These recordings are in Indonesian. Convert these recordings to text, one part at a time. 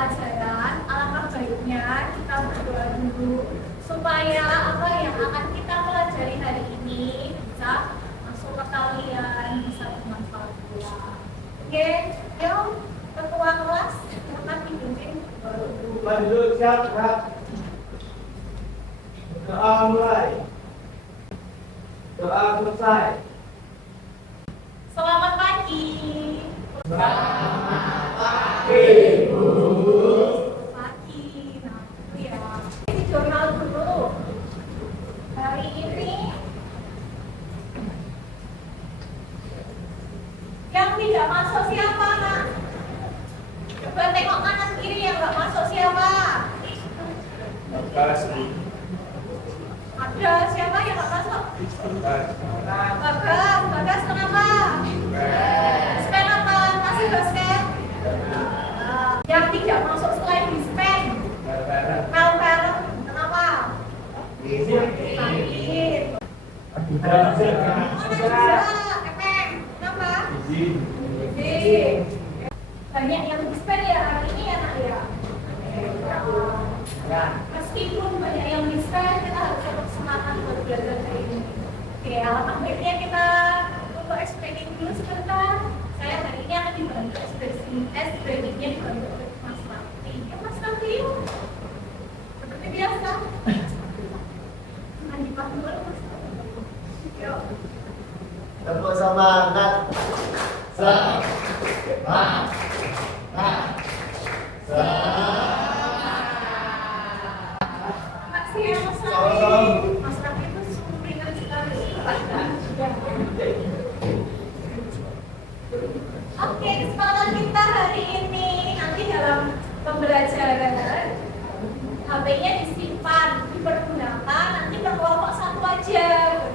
pelajaran, alangkah baiknya kita berdoa dulu supaya apa yang akan kita pelajari hari ini bisa masuk ke kalian, bisa bermanfaat pula. Oke, yuk ketua kelas silakan dipimpin. Lanjut, siap, Kak. Doa mulai. Doa selesai. Selamat pagi. Selamat pagi, Bu. Pagi. Nah, itu ya. Ini jurnal dulu. Hari ini yang tidak masuk siapa, Nak? Coba tengok kanan kiri yang nggak masuk siapa? Ada siapa yang nggak masuk? Bagas, Bagas kenapa? Spen apa? Masih basket? Yang tidak masuk selain di spen? Pel, kenapa? Sakit. Epeng, kenapa? Izin. Banyak yang di spen ya hari ini ya, Nak ya? Meskipun banyak yang di spen, kita harus tetap semangat buat belajar hari ini. Oke, alangkah baiknya kita untuk explaining dulu sebentar. Saya hari ini akan dibantu explainingnya dibantu oleh Mas Raffi. Ya Mas Raffi yuk. Seperti biasa. Mandi pagi dulu Mas Raffi. Yuk. Tepuk semangat. Semangat. Makasih ya Mas Raffi. Mas Raffi itu sumringan sekali. Oke, kesempatan kita hari ini nanti dalam pembelajaran HP-nya disimpan, dipergunakan nanti berkelompok satu aja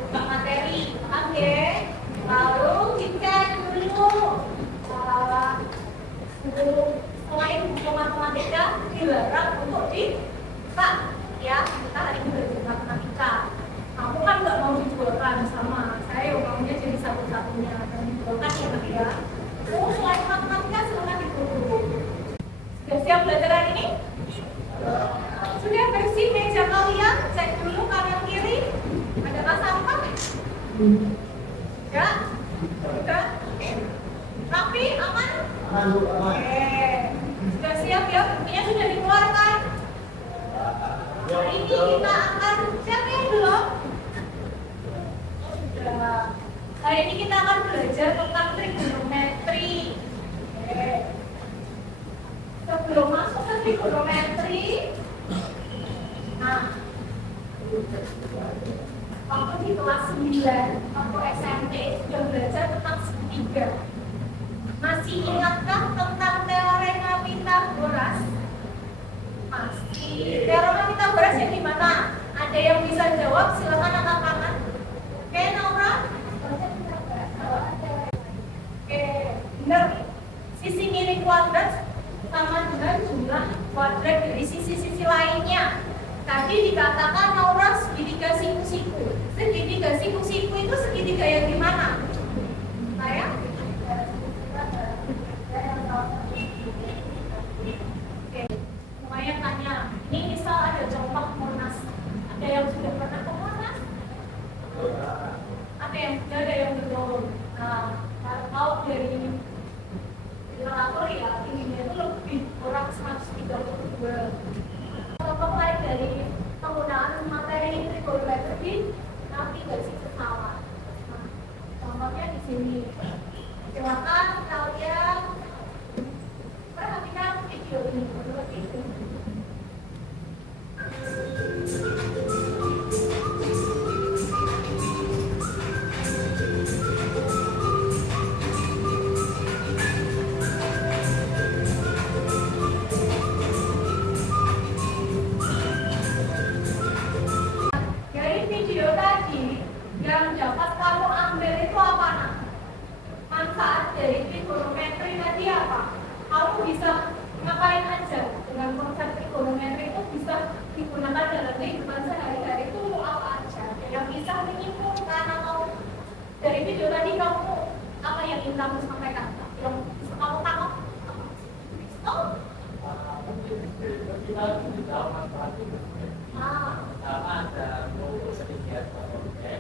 buka materi, oke? Lalu dicek dulu selain buku matematika dilarang untuk dibuka ya. Kita hari ini belajar matematika. Kamu kan nggak mau dijualkan sama saya, maunya jadi satu-satunya dan dijualkan ya Pak ya. Selain matematika silakan diburu. Sudah siap belajar hari ini? Sudah bersih meja kalian? Cek dulu kanan kiri. Ada tas sampah? Ya? Sudah? Rapi? Aman? Aman, Bu, aman. Oke. Sudah siap ya? Bukunya sudah dikeluarkan? Hari ini kita akan siap ya belum? Sudah. Hari ini kita akan belajar tentang trigonometri. Oke. Sebelum masuk ke trigonometri, nah, waktu di kelas 9, waktu SMP sudah belajar tentang segitiga. Masih ingatkah tentang teorema Pythagoras? Masih. Teorema Pythagoras yang gimana? Ada yang bisa jawab? Silakan angkat tangan. Oke, Naura? Oke, benar. Sisi miring kuadrat sama dengan jumlah kuadrat dari sisi-sisi lainnya. Tadi dikatakan Naura segitiga siku-siku. Segitiga siku-siku itu segitiga yang gimana? Saya? Oke, lumayan tanya. Ini misal ada contoh Monas. Ada yang sudah pernah ke Monas? Ada yang sudah, ada yang belum. Nah, kalau dari literatur ya tingginya itu lebih kurang 132. Kalau terkait dari penggunaan materi trigonometri navigasi pesawat. Nah, contohnya di sini. Silakan kalian perhatikan video ini menurut itu. Dari video tadi yang dapat kamu ambil itu apa, Nak? Manfaat dari trigonometri tadi apa? Kamu bisa ngapain aja dengan konsep trigonometri itu bisa digunakan dalam kehidupan sehari-hari itu apa aja? Yang bisa menyimpulkan atau dari video tadi kamu apa yang ingin kamu sampaikan? Yang bisa kamu tangkap? Oh? Kita tidak manfaat itu. Pertama ada mau sedikit objek.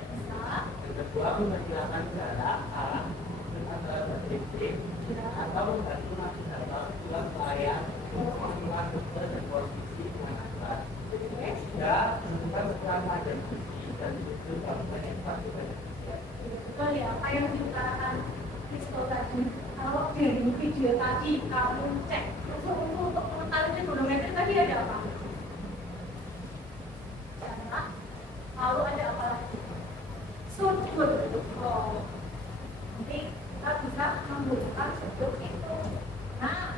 Yang kedua menghilangkan jarak arah antara titik atau membantu navigator pulang ke layar menentukan rute dan posisi pengangkatan. Ketiga, menentukan ukuran panjang dan itu dapat ekspansi banyak. Betul ya, apa yang diutarakan Kristo tadi. Kalau dari video tadi kamu cek untuk mengetahui trigonometri tadi ada apa? Jarak. Lalu ada apa lagi? Sudut. Oh. Nanti kita bisa menggunakan sudut itu. Nah,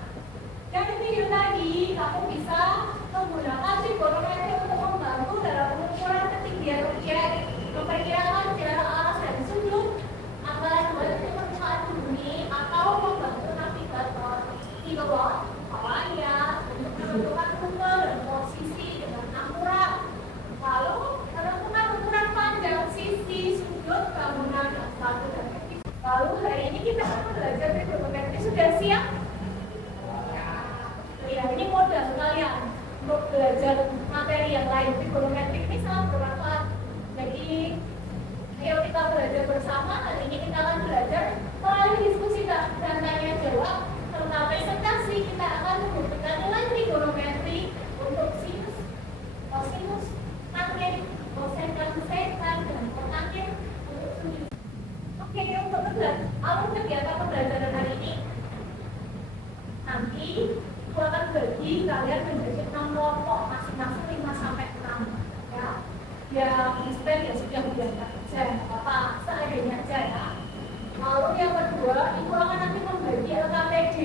dari video tadi kamu bisa menggunakan trigonometri untuk membantu dalam pengukuran ketinggian objek, memperkirakan jarak arah dan sudut antara dua titik permukaan bumi atau membantu navigator di bawah layar untuk menentukan rute dan posisi dengan akurat. Lalu menentukan ukuran panjang, sisi, sudut, bangunan, dan satu dan lain. Lalu hari ini kita akan belajar trigonometri. Sudah siap? Ya, ini modal kalian untuk belajar materi yang lain. Trigonometri ini sangat bermanfaat. Jadi, ayo kita belajar bersama. Hari ini kita akan belajar melalui diskusi dan tanya jawab serta presentasi. Kita akan membuktikan nilai trigonometri untuk sinus, kosinus, tanggen, kosekant, sekant, dan kotanggen untuk sudut. Oke, untuk alur kegiatan pembelajaran hari ini, nanti aku akan bagi kalian menjadi 6 kelompok masing-masing 5 sampai 6 ya. Ya, display ya sudah biasa aja, apa seadanya aja ya. Lalu yang kedua, ibu akan nanti membagi LKPD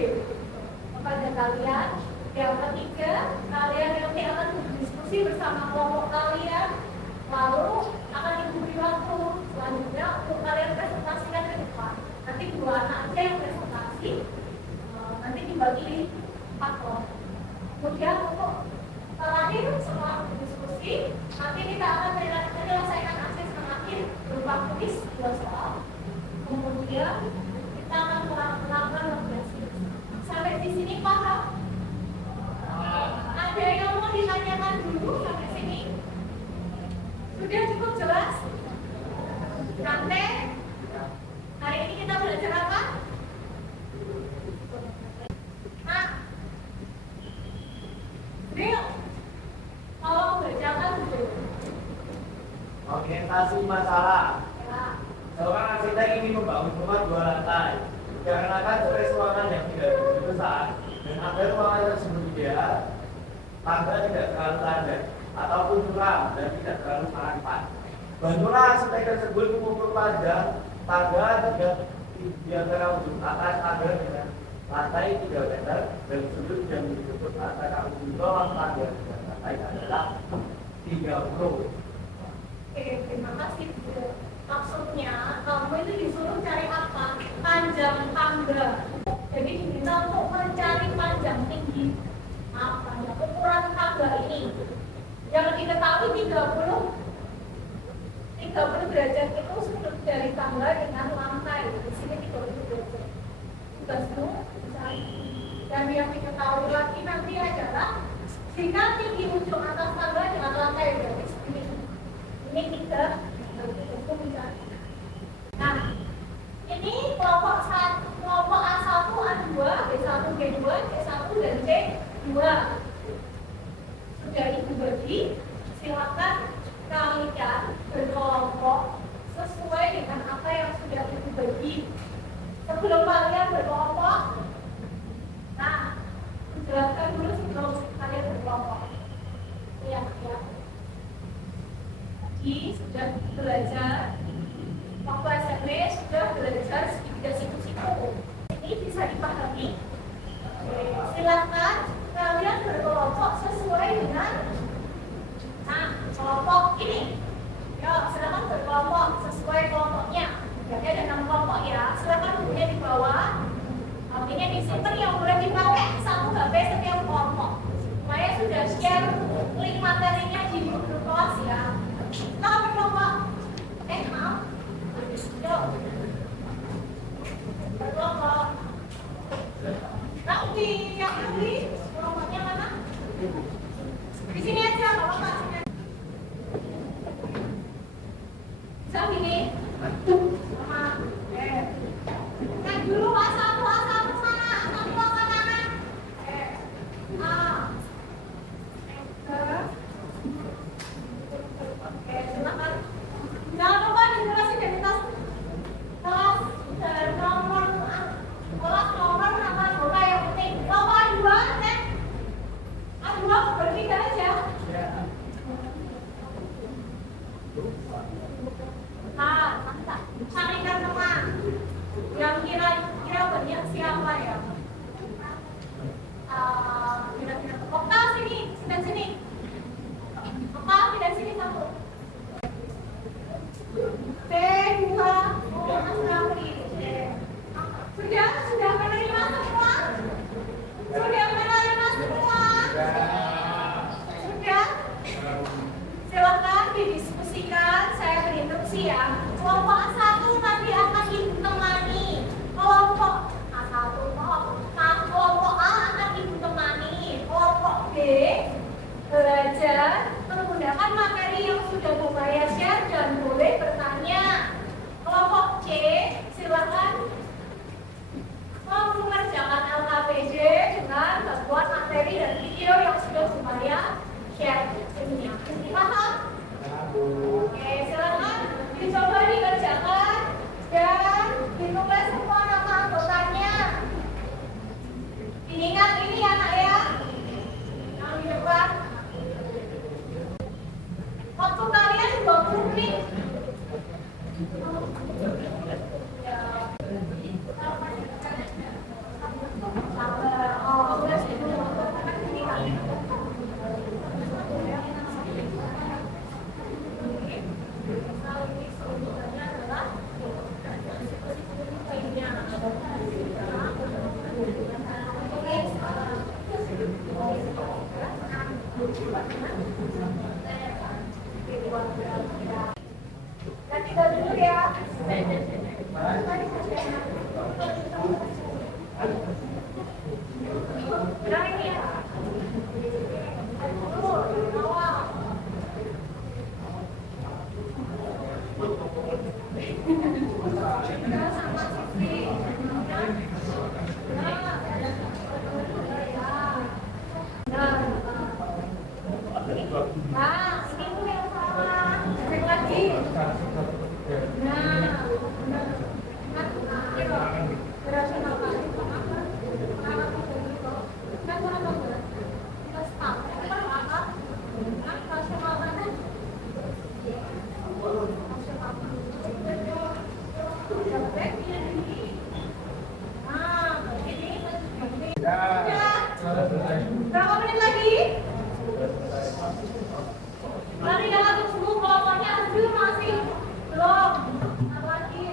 kepada kalian. Yang ketiga, kalian nanti akan berdiskusi bersama kelompok kalian. Lalu akan diberi waktu selanjutnya untuk kalian presentasikan ke depan. Nanti 2 anak aja yang presentasi, nanti dibagi 4 kelompok. Kemudian untuk terakhir setelah berdiskusi, nanti kita akan menyelesaikan asesmen akhir berupa kuis 2 soal. Kemudian kita akan melakukan refleksi. Sampai di sini paham? Ada yang mau ditanyakan dulu sampai sini? Sudah cukup jelas? Nanti hari ini kita belajar apa? Nah, Drill. Tolong bacakan dulu. Orientasi masalah. Ya. Seorang arsitek ingin membangun rumah 2 lantai. Dikarenakan space ruangan yang tidak begitu besar dan agar ruangan tersebut ideal, tangga tidak terlalu landai ataupun curam dan tidak terlalu merapat. Bantulah arsitek tersebut mengukur panjang tangga di antara ujung atas tangga dengan lantai 3 meter dan sudut yang disebut antara ujung bawah tangga dengan lantai adalah 30. Oke, terima kasih. Maksudnya, kamu itu disuruh cari apa? Panjang tangga. Jadi diminta untuk mencari panjang tinggi ukuran tangga ini. Yang diketahui 30 derajat itu sudut dari tangga dengan lantai. Di sini 30 derajat. Tugasmu mencari. Dan yang diketahui lagi nanti adalah jika tinggi ujung atas tangga dengan lantai berarti segini. Ini kita mencari. Nah, ini kelompok A1, A2, B1, B2, C1 dan C2. Sudah ibu bagi, silakan kalian berkelompok sesuai dengan apa yang sudah ibu bagi. Sebelum kalian berkelompok, nah, jelaskan dulu sebelum kalian berkelompok. Ya. Tadi sudah belajar, waktu SMP sudah belajar segitiga siku-siku. Ini bisa dipahami. Silakan kalian berkelompok sesuai dengan kelompok ini. Ya, silakan berkelompok sesuai kelompoknya. Jadi ada 6 kelompok ya. Silakan bukunya di bawah. Artinya disimpan yang boleh dipakai 1 HP setiap kelompok. Saya sudah share link materinya di grup kelas ya. Kita berkelompok. Maaf. Yuk. Berkelompok. Raudi, yang Raudi, kelompoknya mana? Carikan teman yang kira-kira banyak siapa ya? Kira-kira Okta sini, sini. Okta pindah sini kamu. Dua, Mas Rafli. Sudah menerima semua? Sudah menerima semua? Sudah? Silakan didiskusikan. Saya berinstruksi ya. Kelompok A1 nanti akan ibu temani. Kelompok kelompok A akan ibu temani. Kelompok B belajar menggunakan materi yang sudah saya share dan boleh bertanya. Kelompok C silakan mengerjakan LKPD dengan membuat materi dan video yang sudah saya share sebelumnya. Paham? Oke, silakan dicoba dikerjakan dan ditulis semua nama anggotanya. Diingat ini ya nak ya, yang di depan. Waktu kalian 20 menit. Dan kita dulu ya. Nah, ini tuh yang salah. Cek lagi. Nah, berapa menit lagi? Lari jangan semua kelompoknya aduh masih belum. Apa lagi?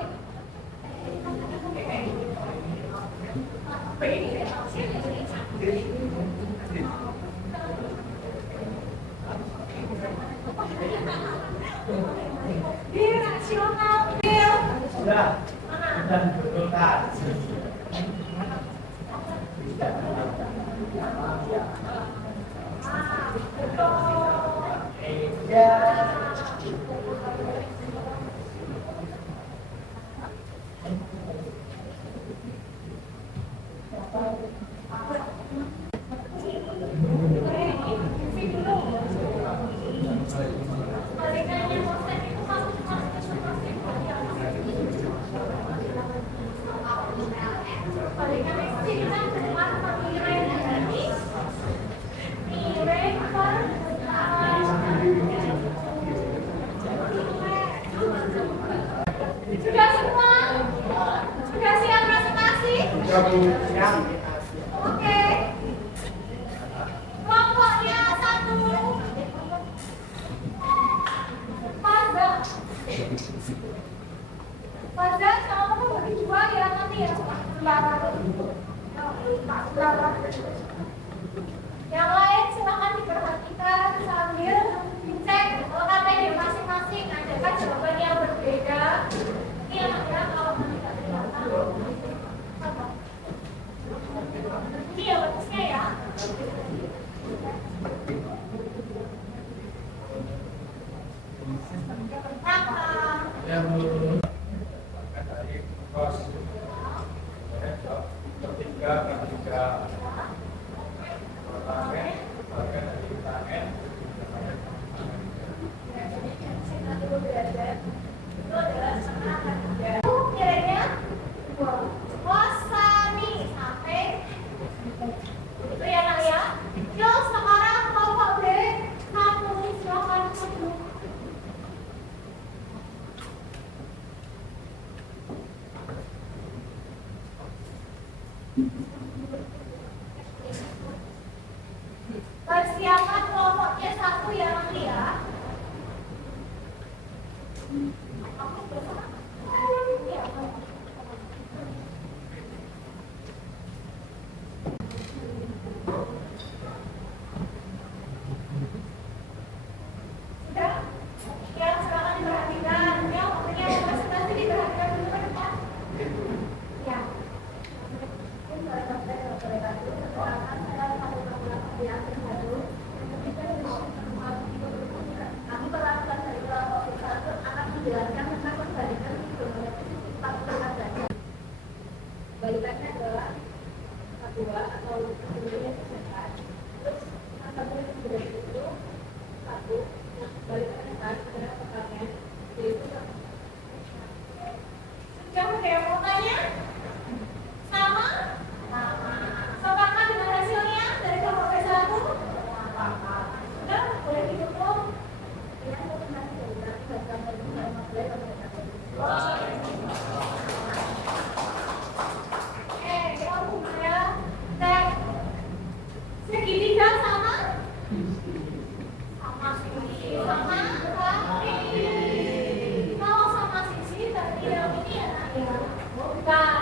Dia nasional, dia. Sudah. Mana? Sudah dibetulkan. Sudah semua? Sudah siap presentasi? Siap. Oke. Kelompoknya 1. Fazal sama kamu bagi 2 ya nanti ya. Yang lain silakan diperhatikan sambil dicek LKPD masing-masing. Ada kan jawaban yang berbeda. Ini anak-anak kalau tidak kelihatan. Ini ya batasnya ya. Ya, Bu. Ketiga. Persiapan kelompoknya satu ya nanti ya. Aku bersama. Iya. Sudah? Ya, silakan diperhatikan. Ya, waktunya presentasi diperhatikan dulu kan Pak? Ya. Kami perlakukan dari kelompok satu akan menjelaskan tentang perbalikan geometri 45 derajat. Balikannya adalah dua atau kemudian sejajar. Terus satu derajat itu satu. Balikannya kan adalah perkalian yaitu satu. Sudah ada yang mau tanya? Sama? Sepakat dengan hasilnya dari kelompok satu? Sudah, boleh ditutup. Kamu ya, segitiga sama? Sama sisi, sama kaki. Kalau sama sisi, berarti yang ini ya, nak ya? Bukan.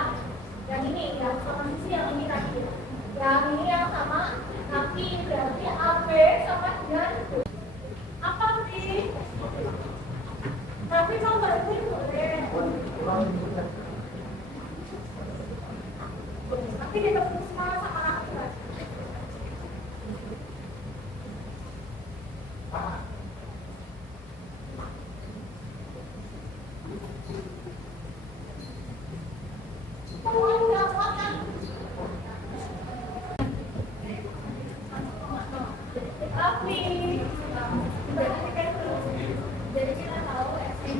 Yang ini, yang sama sisi yang ini tadi. Yang ini yang sama kaki, berarti AB sama dengan apa sih? Tapi kalau berarti boleh. Tapi ditepuk semua sama aku kan? Kamu nggak kuat kan? Tapi jadi kita tahu S1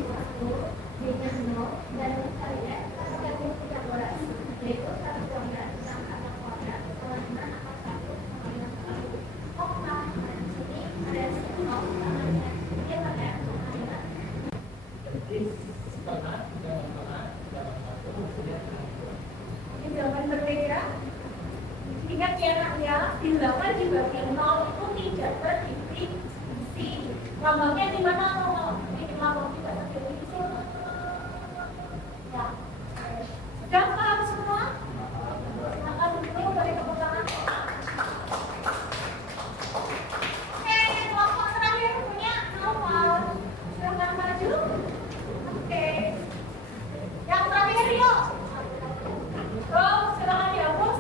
dengan 0 dan kalian kita punya bola yaitu 1 kuadrat sama 6 kuadrat sama dengan angka 1 sama dengan 1. Oh, nah, di sini ada 0 sama dengan dia pada angka. Ini jawaban berbeda. Ingat ya nak ya, bilangan di bagian 0 itu tidak berdivisi. Lambangnya di mana 0? Ini lambang tidak berdivisi. Ya. Sudah paham semua? Silakan dulu beri tepuk tangan. Oke, kelompok terakhir punya awal. Silakan maju. Oke. Yang terakhir yuk. Oh, silakan dihapus.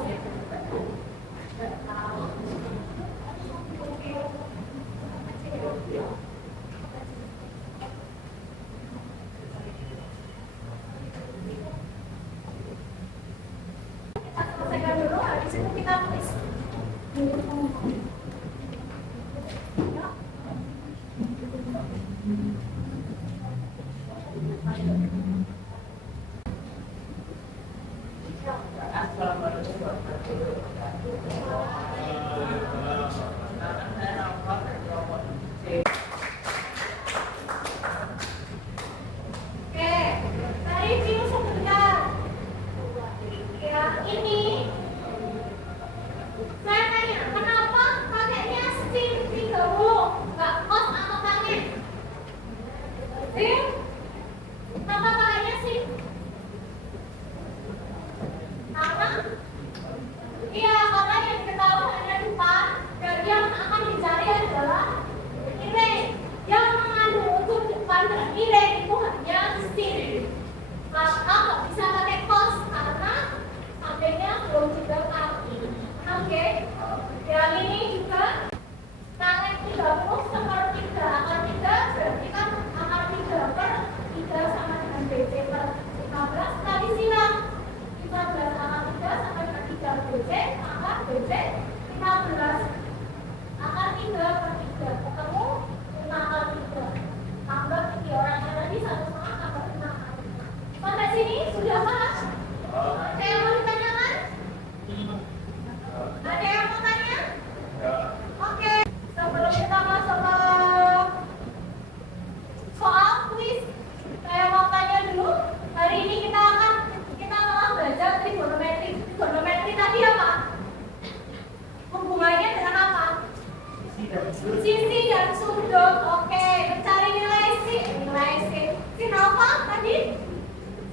Sisi dan sudut. Oke, mencari nilai sin. Nilai sin. Sin apa tadi?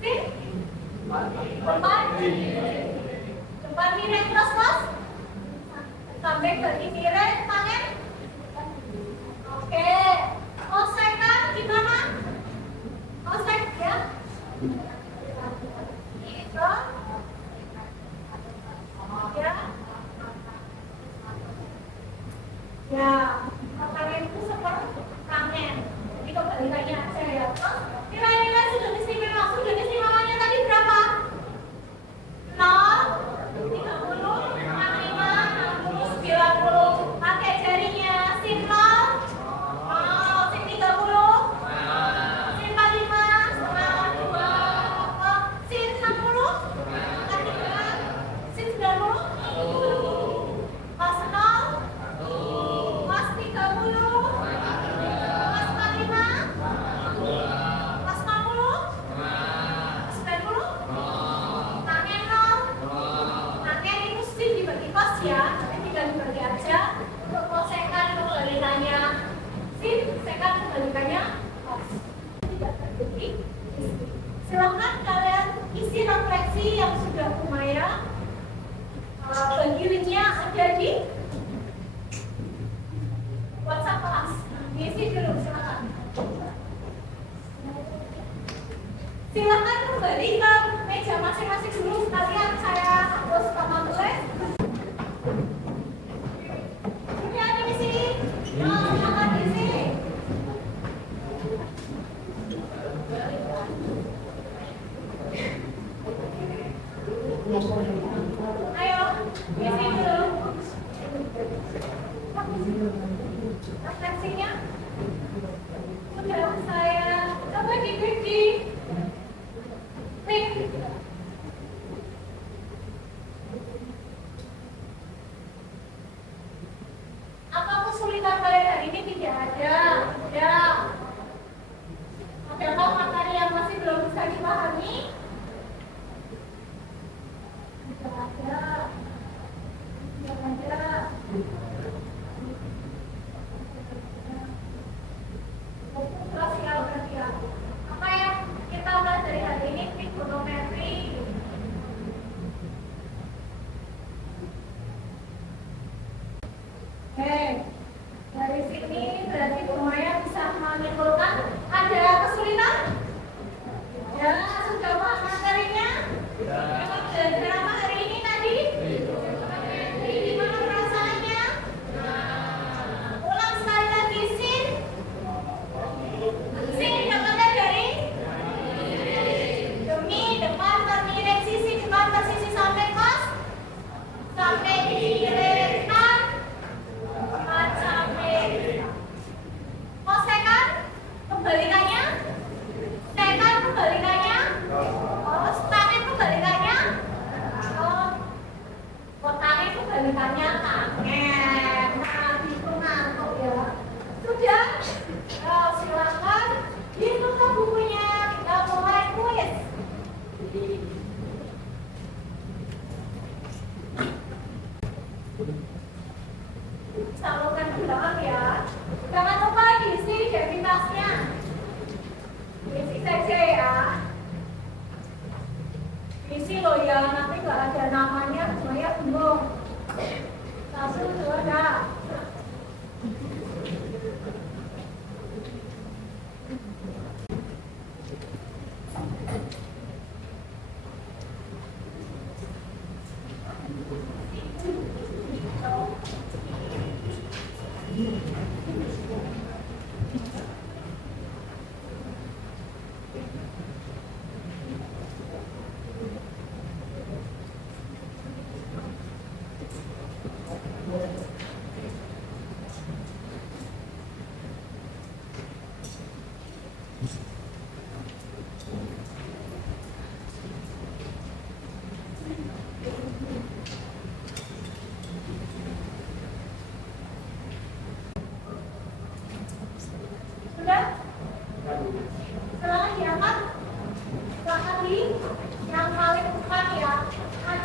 Sin? Depan miring terus terus. Sampai ke miring tangan. Oke. Kosekan gimana? Kosek ya. Itu. Ya. Ya, tangan itu seperti tangan. Jadi kebalikannya aja ya. Terus nilai-nilai sudut istimewa. Sudut istimewanya tadi berapa? 0, 30, 65, 60, 90. Pakai jarinya. Sin 0, oh, sin 30, sin 45, setengah 2, oh, sin 60, setengah 3, sin 90, pas 0, pas 30, pas 45, pas 60, pas 90, tangan 0. Tangan itu sin dibagi kos ya, tapi tinggal dibagi aja. Untuk kosekan kebalikannya sin, sekan kebalikannya kos. Tidak terjadi. Silakan kalian isi refleksi yang sudah lumayan. Bagiannya ada di WhatsApp kelas. Diisi dulu silakan. Silakan kembali ke meja masing-masing dulu sekalian saya hapus papan tulis. Sudah diisi. Silakan diisi. Ayo, isi dulu. Refleksinya sudah saya coba diklik di link. Apa kesulitan kalian hari ini? Tidak ada. Ada. Adakah materi yang masih belum bisa dipahami? Tidak ada. Tidak ada. Sosial berarti ya. Apa yang kita bahas dari hari ini? Trigonometri. Oke, dari sini berarti lumayan bisa menyimpulkan ada kesulitan? Ya, sudah paham materinya? Memang belajar apa hari ini tadi? Gimana perasaannya? Ulang sekali lagi, sin. Sin dapatnya dari demi depan termiring sisi depan ke sisi sampai kos sampai dikirimkan sampai kosekan kebalikannya sekan kebalikannya tangan kebalikannya tangan kebalikannya tangan. Nah, itu ngantuk ya. Sudah. Silakan dibuka bukunya, kita mulai kuis. Salurkan ke belakang ya. Jangan lupa diisi identitasnya. Diisi saja ya. Diisi loh ya, nanti nggak ada namanya, semuanya bingung. 1, 2, dah.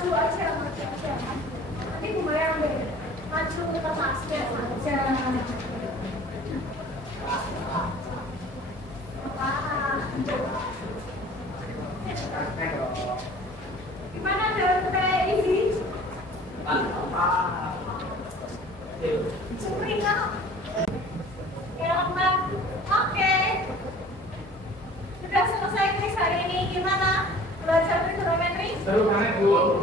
maju aja. Nanti Bu Maya ambil. maju ke kelasnya saja. Gimana dengan ini? Sempurna. Oke. Sudah selesai kuis hari ini. Gimana? Belajar trigonometri? Seru banget Bu.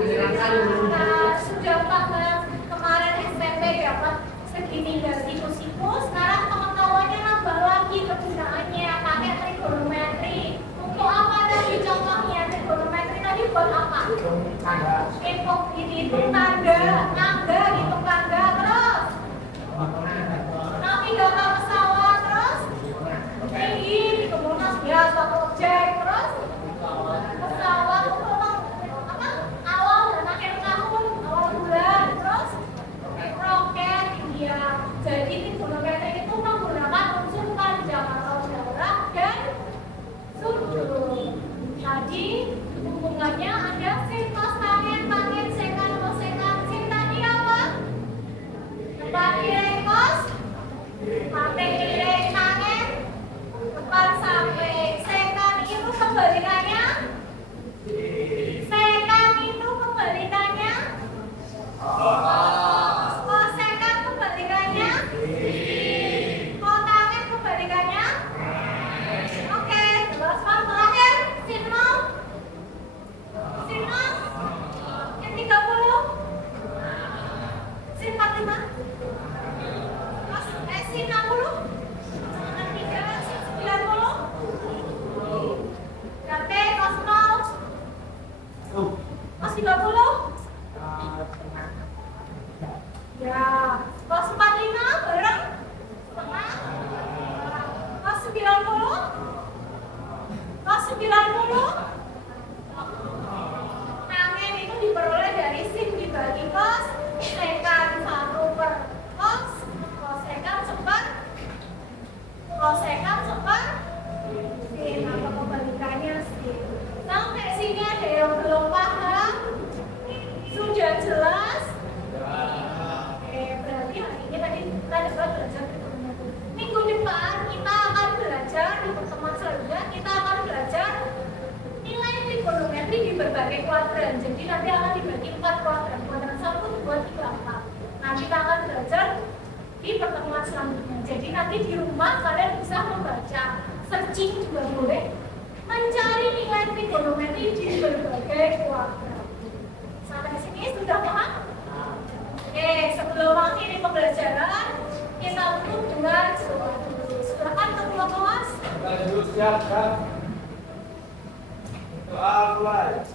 Nah, sudah paham kemarin SMP dapat segini dari siku-siku. Sekarang pengetahuannya nambah lagi kegunaannya pakai trigonometri. Untuk apa tadi contohnya trigonometri tadi buat apa? Hitung tanda, hitung tanda terus. Navigasi pesawat terus. Tinggi, kemudian biasa objek terus. Pesawat apa? Awal dan akhir tahun, awal bulan terus. Roket, India. Jadi trigonometri itu menggunakan unsur panjang atau jarak dan sudut. Tadi hubungannya ada sin, cos, tangent, sekan, kosekan. Sin tadi apa? Depan kiri cos, samping kiri tangent, depan samping. Sekan itu kebalikannya. Sekan itu kebalikannya. Kosekan kebalikannya. Kotangent kebalikannya. Oke, terus terakhir sin nol. Sin nol. Yang 30. Sin 45. Sin 60. Sin 3. Sin 90. Berarti cos nol. Cos 30. Ya, cos 45 bareng setengah. Cos 90. Cos 90. Tangent itu diperoleh dari sin dibagi cos. Sekan 1 per cos. Kosekan seper. Kosekan seper sin. Apa kebalikannya sin? Sampai sini ada yang belum paham? Sudah jelas? Oke, berarti hari ini tadi kita dapat belajar trigonometri. Minggu depan kita akan belajar di pertemuan selanjutnya kita akan belajar nilai trigonometri di berbagai kuadran. Jadi nanti akan dibagi 4 kuadran. Kuadran 1, 2, 3, 4. Nah, kita akan belajar di pertemuan selanjutnya. Jadi nanti di rumah kalian bisa membaca, searching juga boleh, mencari nilai trigonometri di berbagai kuadran. Sampai sini sudah paham? Oke, sebelum akhiri pembelajaran, kita tutup dengan doa dulu. Silakan ketua kelas. Siap. Doa mulai.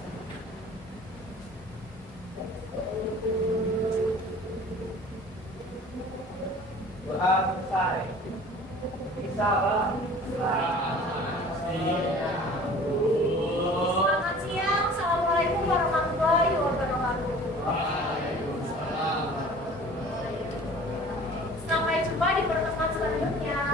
Doa selesai. Insyaallah. Selamat siang. Assalamualaikum warahmatullahi wabarakatuh. Sampai jumpa di pertemuan selanjutnya.